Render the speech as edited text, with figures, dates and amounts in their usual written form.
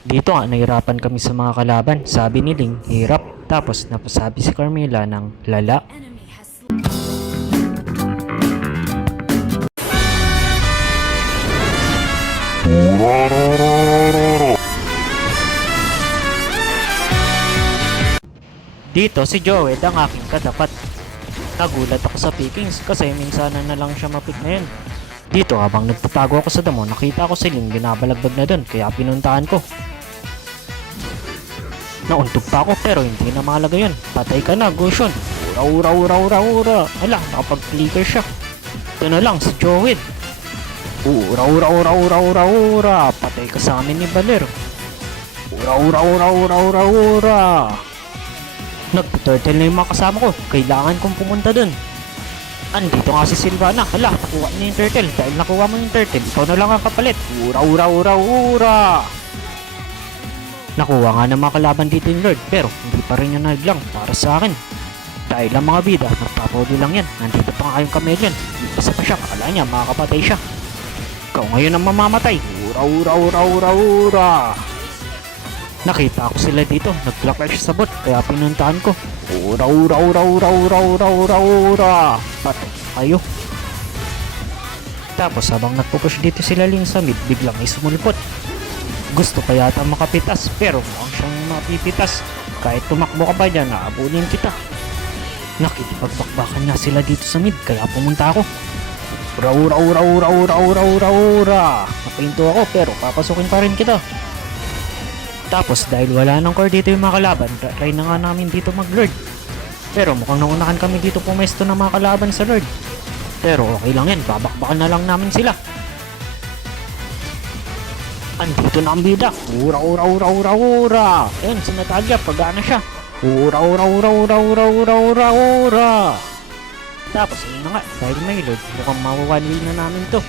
Dito nga, nahirapan kami sa mga kalaban. Sabi ni Ling, hirap. Tapos napasabi si Carmela ng lala. Dito si Joed ang aking katapat. Nagulat ako sa pickings kasi minsanan na lang siya mapik na yun. Dito habang nagtatago ako sa damo, nakita ko si Ling binabalagbag na dun kaya pinuntahan ko. Nauntog pa ako pero hindi na mahalaga yun. Patay ka na, Gushon. Ura ura ura ura ura. Ala, nakapag-flicker siya. Ito na lang si Joed. Ura ura ura ura ura ura. Patay ka sa amin ni Baler. Ura ura ura ura ura ura. Nagpa-turtle na yung mga kasama ko. Kailangan kong pumunta dun. Andito nga si Sylvana. Hala, nakuha niya yung turtle. Dahil nakuha mo yung turtle, ikaw na lang ang kapalit. Ura ura ura ura. Nakuha nga ng mga kalaban dito yung Lord, pero hindi pa rin yan naglang para sa akin. Dahil ang mga bida, nagpapaulo lang yan. Nandito pa nga yung chameleon. Isa pa siya, akala niya makakapatay siya. Ikaw ngayon ang mamamatay. Ura ura ura ura ura. Nakita ko sila dito, nag-clash sa bot, kaya pinuntahan ko. Ura ura ura ura ura ura ura ura. Patay kayo. Tapos habang nagpupush dito sila Ling sa mid, biglang may sumulpot. Gusto pa yata makapitas, pero mukhang siyang mapipitas. Kahit tumakbo ka pa dyan, naabunin kita. Nakikipagbakbakan nga sila dito sa mid, kaya pumunta ako. Ura ura ura ura ura ura ura ura. Napahinto ako, pero papasukin pa rin kita. Tapos dahil wala nang core dito yung mga kalaban, try na nga namin dito mag-lord. Pero mukhang naunahan kami dito pumesto ng mga kalaban sa lord. Pero okay lang yan, babakbakan na lang namin sila. Andito na ang bida. Ura ura ura ura ura. Ayun, si Natalia, pag-ana siya. Ura ura ura ura ura ura ura ura. Tapos ayun na nga, dahil may lord, mukhang mawa-one wheel na namin to.